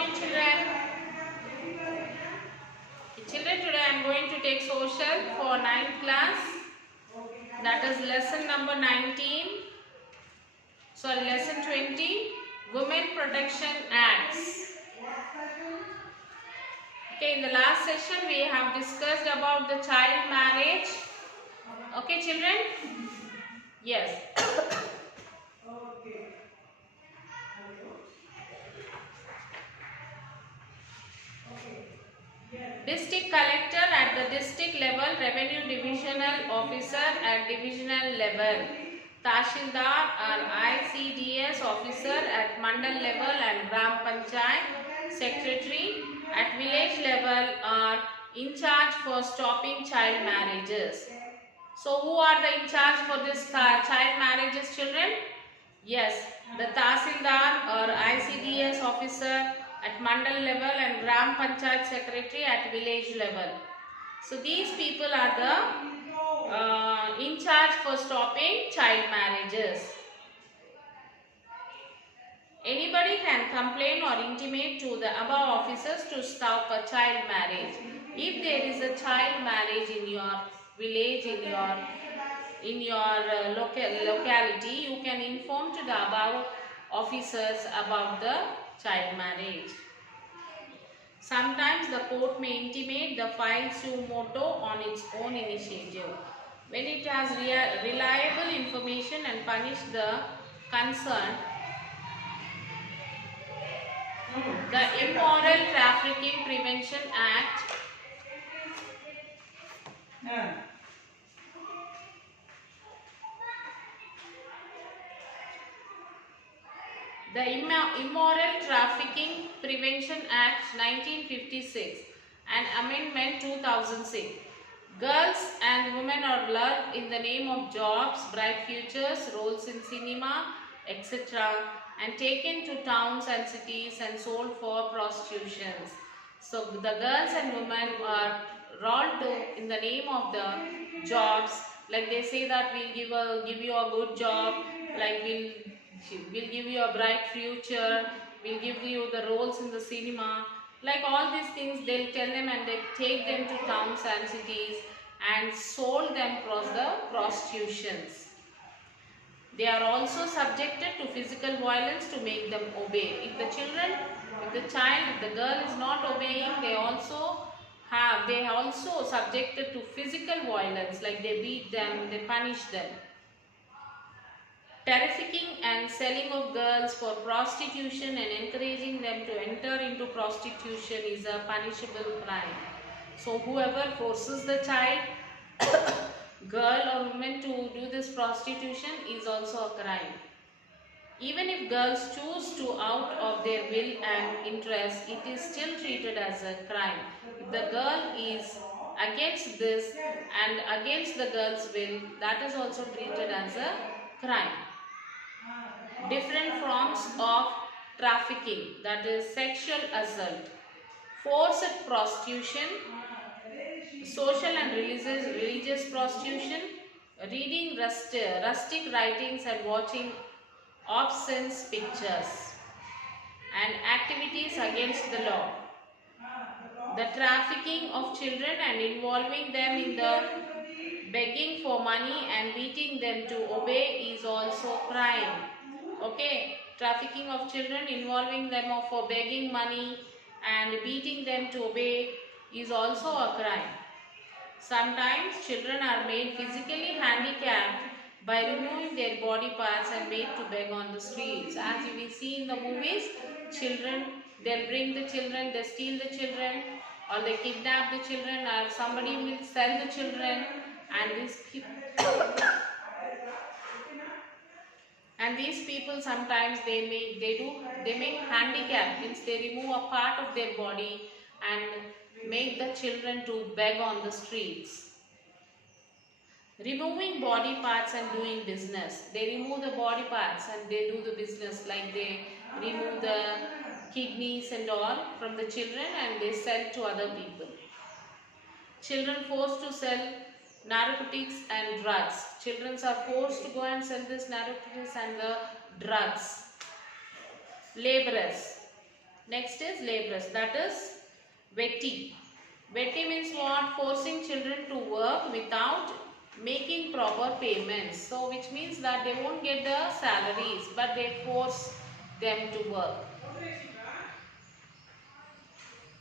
morning, children. Children, today I am going to take social for 9th class. That is lesson number 19. Sorry, lesson 20. Women Protection Acts. Okay, in the last session we have discussed about the child marriage. Okay, children? Yes. District collector at the district level, revenue divisional officer at divisional level, Tashildar or ICDS officer at mandal level and Gram Panchayat secretary at village level are in charge for stopping child marriages. So who are the in charge for this child marriages, children? Yes, the Tahsildar or ICDS officer at mandal level and Gram Panchayat secretary at village level. So these people are the in charge for stopping child marriages. Anybody can complain or intimate to the above officers to stop a child marriage. If there is a child marriage in your village, in your locality, you can inform to the above officers about the child marriage. Sometimes the court may intimate the file suo motu on its own initiative. When it has reliable information and punish the concerned, the Immoral Trafficking Prevention Act The Immoral Trafficking Prevention Act 1956 and Amendment 2006. Girls and women are lured in the name of jobs, bright futures, roles in cinema, etc. and taken to towns and cities and sold for prostitution. So the girls and women are rolled to in the name of the jobs, like they say that we'll give you a good job, like we'll give you a bright future, we'll give you the roles in the cinema, like all these things they'll tell them, and they take them to towns and cities and sold them across the prostitutions. They are also subjected to physical violence to make them obey. If the girl is not obeying, they also subjected to physical violence, like they beat them, they punish them. Trafficking and selling of girls for prostitution and encouraging them to enter into prostitution is a punishable crime. So whoever forces the child, girl or woman to do this prostitution is also a crime. Even if girls choose to out of their will and interest, it is still treated as a crime. If the girl is against this and against the girl's will, that is also treated as a crime. Different forms of trafficking, that is sexual assault, forced prostitution, social and religious prostitution, reading rustic writings and watching obscene pictures, and activities against the law. The trafficking of children and involving them in the begging for money and beating them to obey is also crime. Okay, trafficking of children involving them for begging money and beating them to obey is also a crime. Sometimes children are made physically handicapped by removing their body parts and made to beg on the streets. As you will see in the movies, they'll bring the children, they steal the children, or they kidnap the children, or somebody will sell the children, and these people sometimes they make handicap, means they remove a part of their body and make the children to beg on the streets. Removing body parts and doing business. They remove the body parts and they do the business, like they remove the kidneys and all from the children and they sell to other people. Children forced to sell narcotics and drugs. Children are forced to go and sell this narcotics and the drugs. Laborers. Next is laborers, that is vetti. Vetti means what? Forcing children to work without making proper payments. So which means that they won't get the salaries, but they force them to work.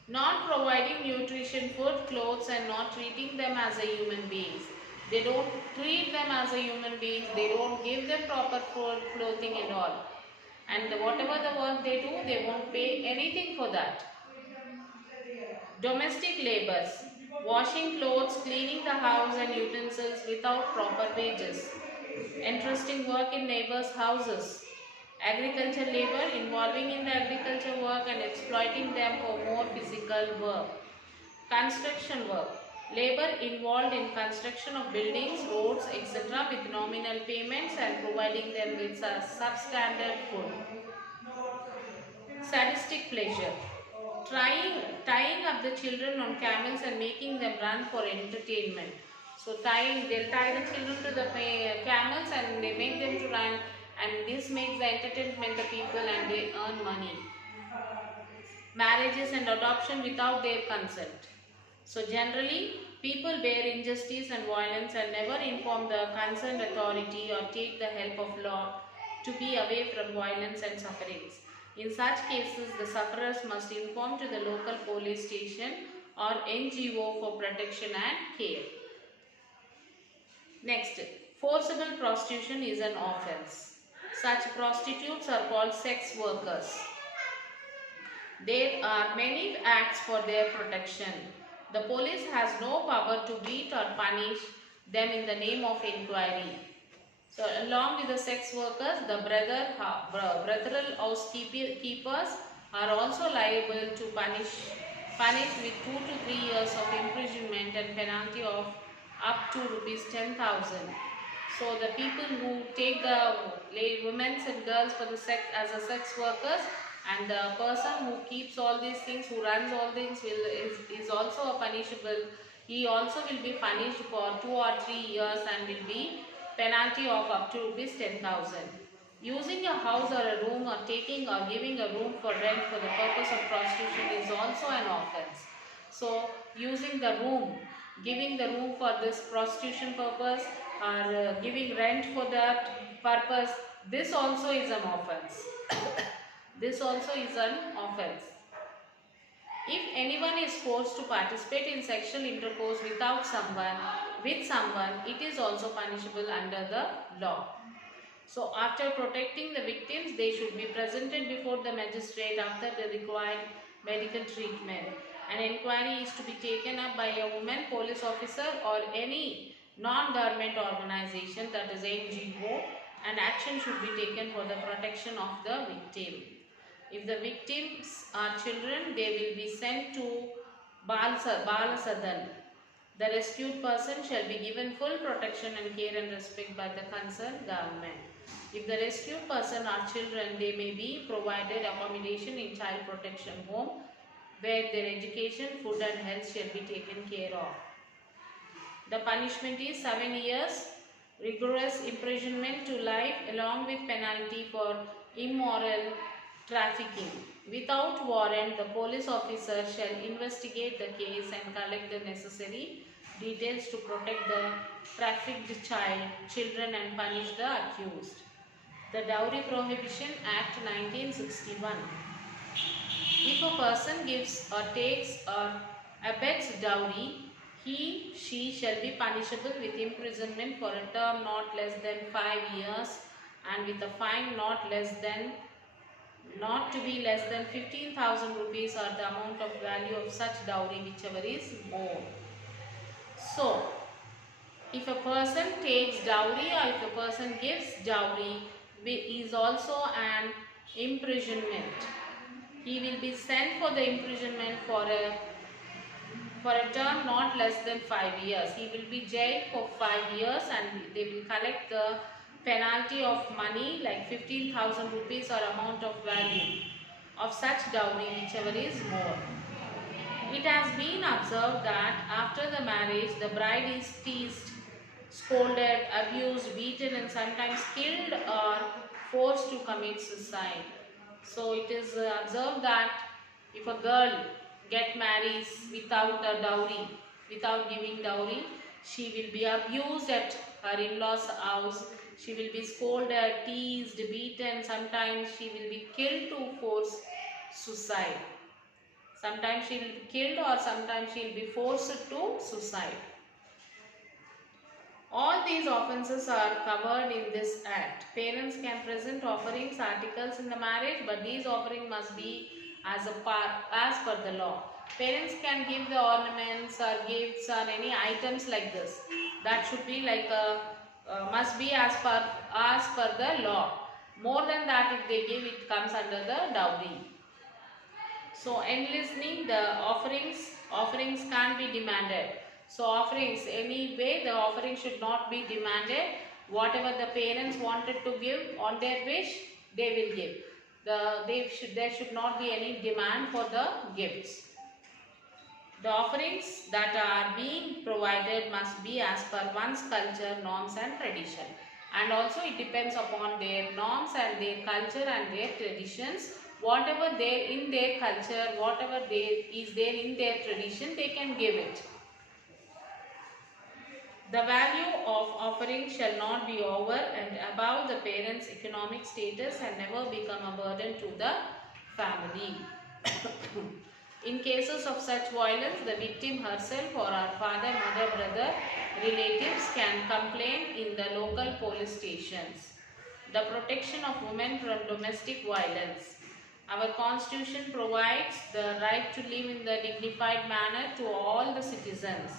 Not providing nutrition, food, clothes, and not treating them as a human beings. They don't treat them as a human beings. They don't give them proper food, clothing and all. And whatever the work they do, they won't pay anything for that. Domestic labors, washing clothes, cleaning the house and utensils without proper wages. Entrusting work in neighbors' houses. Agriculture labor, involving in the agriculture work and exploiting them for more physical work. Construction work, labor involved in construction of buildings, roads, etc. with nominal payments and providing them with substandard food. Sadistic pleasure, tying up the children on camels and making them run for entertainment. So they'll tie the children to the camels and they make them to run, and this makes the entertainment the people and they earn money. Marriages and adoption without their consent. So generally, people bear injustice and violence and never inform the concerned authority or take the help of law to be away from violence and sufferings. In such cases, the sufferers must inform to the local police station or NGO for protection and care. Next, forcible prostitution is an offence. Such prostitutes are called sex workers. There are many acts for their protection. The police has no power to beat or punish them in the name of inquiry. So along with the sex workers, the brothel housekeepers are also liable to punish with 2 to 3 years of imprisonment and penalty of up to rupees 10,000. So the people who take the women and girls for the as a sex workers, and the person who keeps all these things, who runs all things, is also a punishable. He also will be punished for 2 or 3 years and will be penalty of up to rupees 10,000. Using a house or a room or taking or giving a room for rent for the purpose of prostitution is also an offence. So using the room, giving the room for this prostitution purpose or giving rent for that purpose, this also is an offence. This also is an offence. If anyone is forced to participate in sexual intercourse with someone, it is also punishable under the law. So after protecting the victims, they should be presented before the magistrate after the required medical treatment. An inquiry is to be taken up by a woman police officer or any non-government organization, that is NGO, and action should be taken for the protection of the victim. If the victims are children, they will be sent to Bal Sadan. The rescued person shall be given full protection and care and respect by the concerned government. If the rescued person are children, they may be provided accommodation in child protection home where their education, food and health shall be taken care of. The punishment is 7 years, rigorous imprisonment to life along with penalty for immoral trafficking. Without warrant, the police officer shall investigate the case and collect the necessary details to protect the trafficked children and punish the accused. The Dowry Prohibition Act 1961. If a person gives or takes or abets dowry, she shall be punishable with imprisonment for a term not less than 5 years and with a fine not to be less than 15,000 rupees or the amount of value of such dowry, whichever is more. So, if a person takes dowry or if a person gives dowry, is also an imprisonment. He will be sent for the imprisonment for a term not less than 5 years. He will be jailed for 5 years and they will collect the penalty of money like 15,000 rupees or amount of value of such dowry, whichever is more. It has been observed that after the marriage, the bride is teased, scolded, abused, beaten and sometimes killed or forced to commit suicide. So it is observed that If a girl get marries without a dowry, without giving dowry, she will be abused at her in-laws house. She will be scolded, teased, beaten. Sometimes she will be killed to force suicide. Sometimes she will be killed, or sometimes she will be forced to suicide. All these offences are covered in this act. Parents can present offerings, articles in the marriage, but these offerings must be as per the law. Parents can give the ornaments or gifts or any items like this. That should be like must be as per the law. More than that, if they give, it comes under the dowry. So enlisting the offerings can't be demanded. So offerings, anyway, the offering should not be demanded. Whatever the parents wanted to give on their wish, they will give. There should not be any demand for the gifts. The offerings that are being provided must be as per one's culture, norms and tradition. And also it depends upon their norms and their culture and their traditions. Whatever there in their culture, whatever is there in their tradition, they can give it. The value of offering shall not be over and above the parent's economic status and never become a burden to the family. In cases of such violence, the victim herself or her father, mother, brother, relatives can complain in the local police stations. The protection of women from domestic violence. Our constitution provides the right to live in the dignified manner to all the citizens.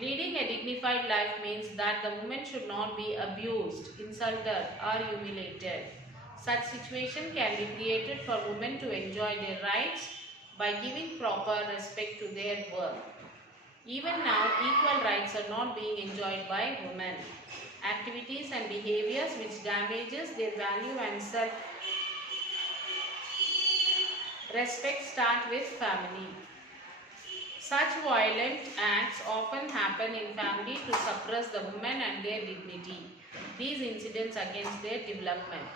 Leading a dignified life means that the woman should not be abused, insulted or humiliated. Such situation can be created for women to enjoy their rights by giving proper respect to their work. Even now, equal rights are not being enjoyed by women. Activities and behaviors which damages their value and self-respect start with family. Such violent acts often happen in family to suppress the women and their dignity. These incidents against their development.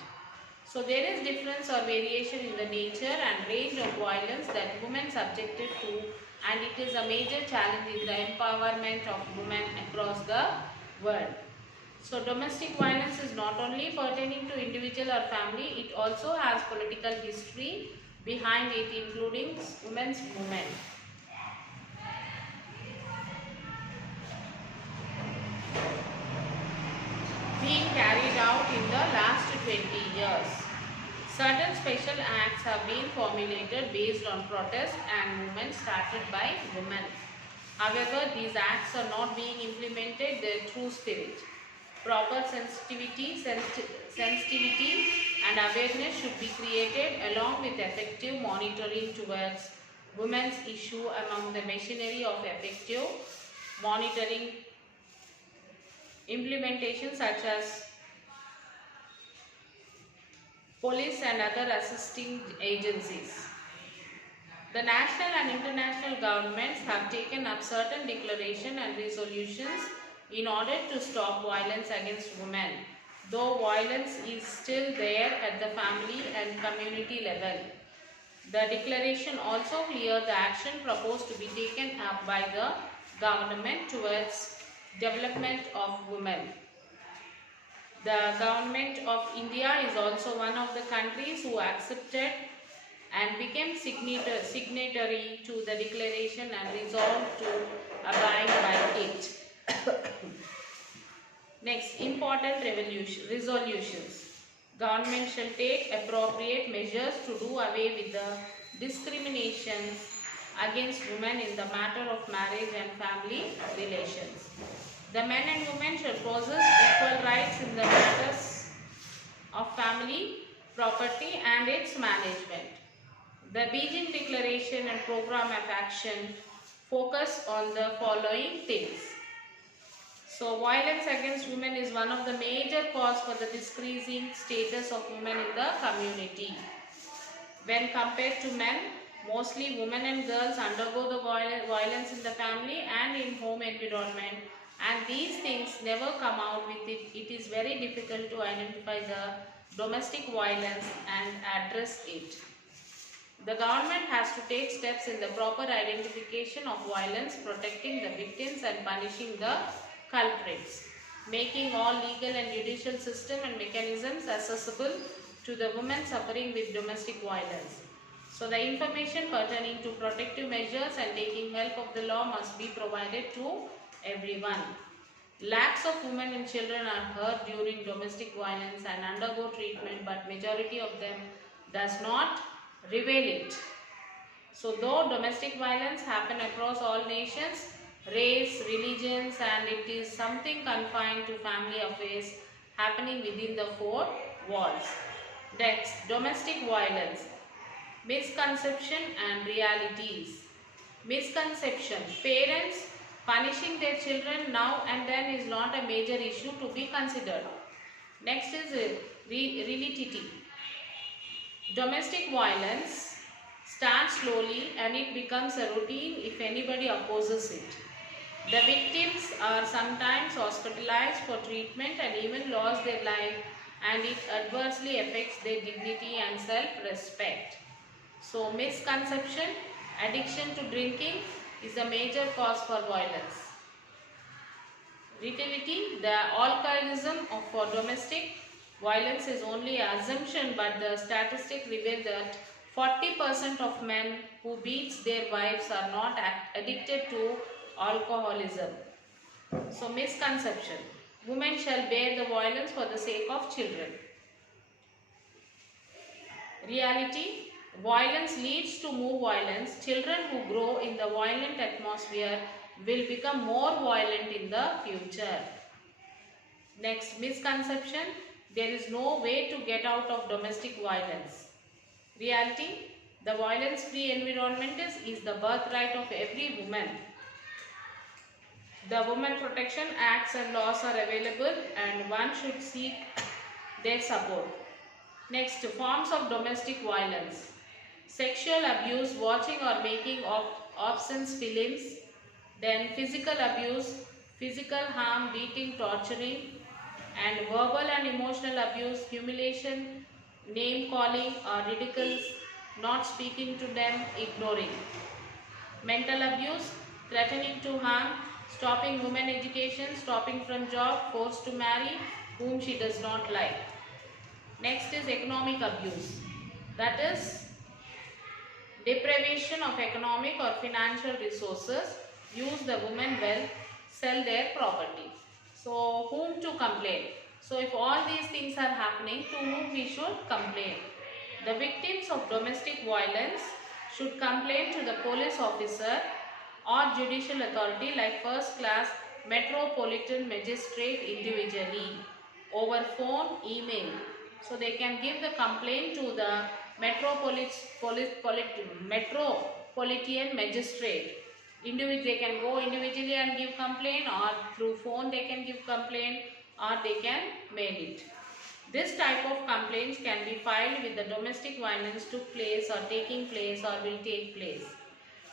So there is difference or variation in the nature and range of violence that women subjected to, and it is a major challenge in the empowerment of women across the world. So domestic violence is not only pertaining to individual or family, it also has political history behind it, including women's movement. Being carried out in the last 20 years. Certain special acts have been formulated based on protest and movement started by women. However, these acts are not being implemented their true spirit. Proper sensitivity and awareness should be created along with effective monitoring towards women's issue among the machinery of effective monitoring implementation such as police and other assisting agencies. The national and international governments have taken up certain declarations and resolutions in order to stop violence against women, though violence is still there at the family and community level. The declaration also clears the action proposed to be taken up by the government towards development of women. The government of India is also one of the countries who accepted and became signatory to the declaration and resolved to abide by it. Next, important resolutions. Government shall take appropriate measures to do away with the discriminations against women in the matter of marriage and family relations. The men and women shall possess equal rights in the matters of family, property and its management. The Beijing Declaration and Program of Action focus on the following things. So, violence against women is one of the major causes for the decreasing status of women in the community. When compared to men, mostly women and girls undergo the violence in the family and in home environment, and these things never come out with it. It is very difficult to identify the domestic violence and address it. The government has to take steps in the proper identification of violence, protecting the victims and punishing the culprits, making all legal and judicial system and mechanisms accessible to the women suffering with domestic violence. So the information pertaining to protective measures and taking help of the law must be provided to everyone. Lakhs of women and children are hurt during domestic violence and undergo treatment, but majority of them does not reveal it. So though domestic violence happen across all nations, race, religions, and it is something confined to family affairs happening within the four walls. Next, domestic violence, misconception and realities. Misconception: parents punishing their children now and then is not a major issue to be considered. Next is reality. Domestic violence starts slowly and it becomes a routine if anybody opposes it. The victims are sometimes hospitalized for treatment and even lost their life, and it adversely affects their dignity and self-respect. So misconception: addiction to drinking is a major cause for violence. Reality: the alcoholism for domestic violence is only an assumption, but the statistics reveal that 40% of men who beats their wives are not addicted to alcoholism. So misconception: women shall bear the violence for the sake of children. Reality: violence leads to more violence. Children who grow in the violent atmosphere will become more violent in the future. Next, misconception: there is no way to get out of domestic violence. Reality: the violence-free environment is the birthright of every woman. The Women Protection Acts and laws are available and one should seek their support. Next, forms of domestic violence. Sexual abuse, watching or making of obscene films. Then physical abuse, physical harm, beating, torturing. And verbal and emotional abuse, humiliation, name calling or ridicules, not speaking to them, ignoring. Mental abuse, threatening to harm, stopping women education, stopping from job, forced to marry whom she does not like. Next is economic abuse, that is deprivation of economic or financial resources, use the women well, sell their property. So whom to complain? So if all these things are happening, to whom we should complain? The victims of domestic violence should complain to the police officer or judicial authority like first class metropolitan magistrate individually, over phone, email. So they can give the complaint to the metropolitan magistrate. They can go individually and give complaint, or through phone they can give complaint, or they can mail it. This type of complaints can be filed with the domestic violence took place or taking place or will take place.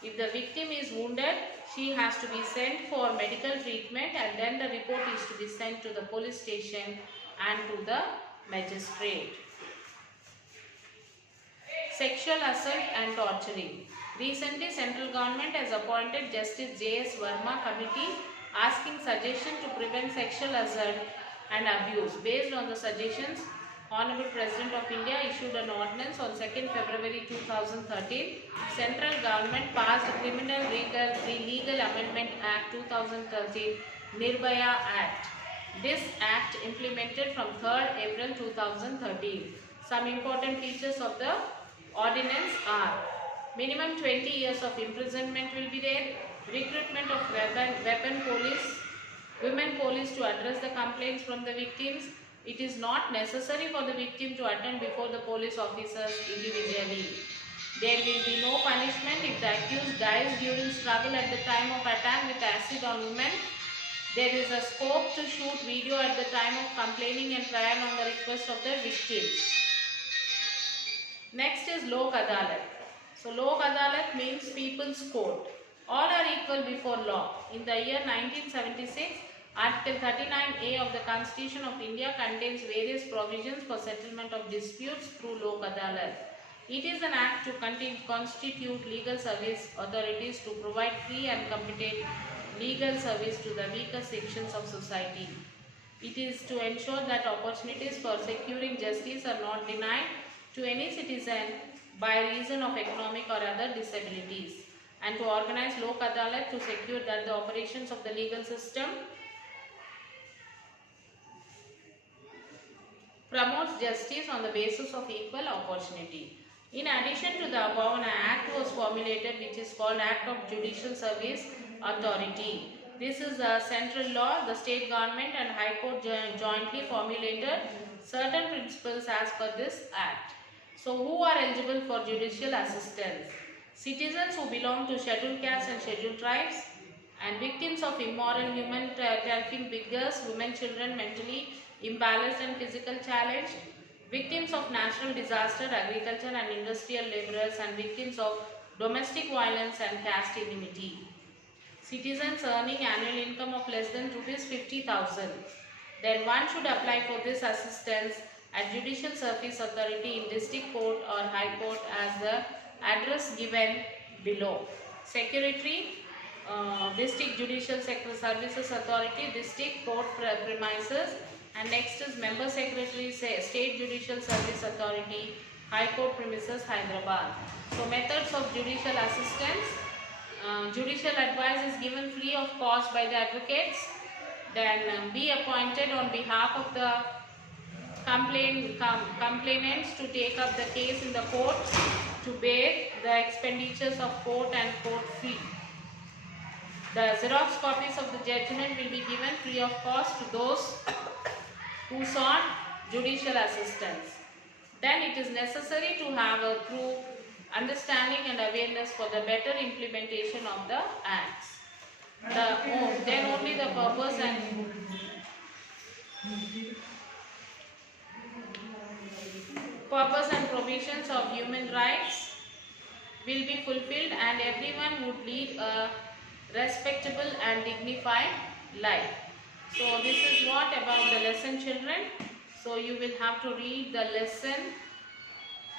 If the victim is wounded, she has to be sent for medical treatment, and then the report is to be sent to the police station and to the magistrate. Sexual assault and torturing. Recently, central government has appointed Justice J.S. Verma committee asking suggestion to prevent sexual assault and abuse. Based on the suggestions, Honorable President of India issued an ordinance on 2nd February 2013. Central government passed Criminal Legal Amendment Act 2013, Nirbhaya Act. This act implemented from 3rd April 2013. Some important features of the ordinance are: minimum 20 years of imprisonment will be there, recruitment of women police to address the complaints from the victims. It is not necessary for the victim to attend before the police officers individually. There will be no punishment if the accused dies during struggle at the time of attack with acid on women. There is a scope to shoot video at the time of complaining and trial on the request of the victim. Next is Lok Adalat. So Lok Adalat means people's court. All are equal before law. In the year 1976, Article 39A of the Constitution of India contains various provisions for settlement of disputes through Lok Adalat. It is an act to constitute legal service authorities to provide free and competent legal service to the weaker sections of society. It is to ensure that opportunities for securing justice are not denied to any citizen by reason of economic or other disabilities, and to organize Lok Adalat to secure that the operations of the legal system promotes justice on the basis of equal opportunity. In addition to the above, an act was formulated which is called Act of Judicial Service Authority. This is a central law. The state government and High Court jointly formulated certain principles as per this act. So, who are eligible for judicial assistance? Citizens who belong to scheduled castes and scheduled tribes, and victims of immoral human trafficking, beggars, women, children, mentally imbalanced and physical challenged, victims of natural disaster, agriculture and industrial laborers, and victims of domestic violence and caste enmity. Citizens earning annual income of less than Rs 50,000. Then one should apply for this assistance at Judicial Service Authority in District Court or High Court as the address given below. Secretary, District Judicial Services Authority, District Court premises, and next is Member Secretary, State Judicial Service Authority, High Court premises, Hyderabad. So methods of judicial assistance. Judicial advice is given free of cost by the advocates. Then be appointed on behalf of the complainants to take up the case in the court to bear the expenditures of court and court fee. The Xerox copies of the judgment will be given free of cost to those who sought judicial assistance. Then it is necessary to have a true understanding and awareness for the better implementation of the acts. Then only the purpose and provisions of human rights will be fulfilled, and everyone would lead a respectable and dignified life. So this is what about the lesson, children. So you will have to read the lesson,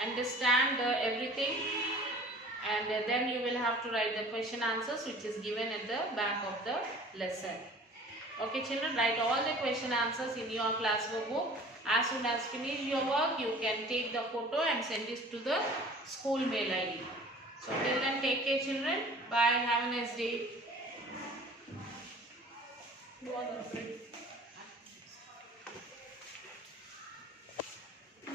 understand everything, and then you will have to write the question answers which is given at the back of the lesson. Okay children, write all the question answers in your classwork book. As soon as finish your work, you can take the photo and send it to the school mail ID. So till then, take care children. Bye. Have a nice day.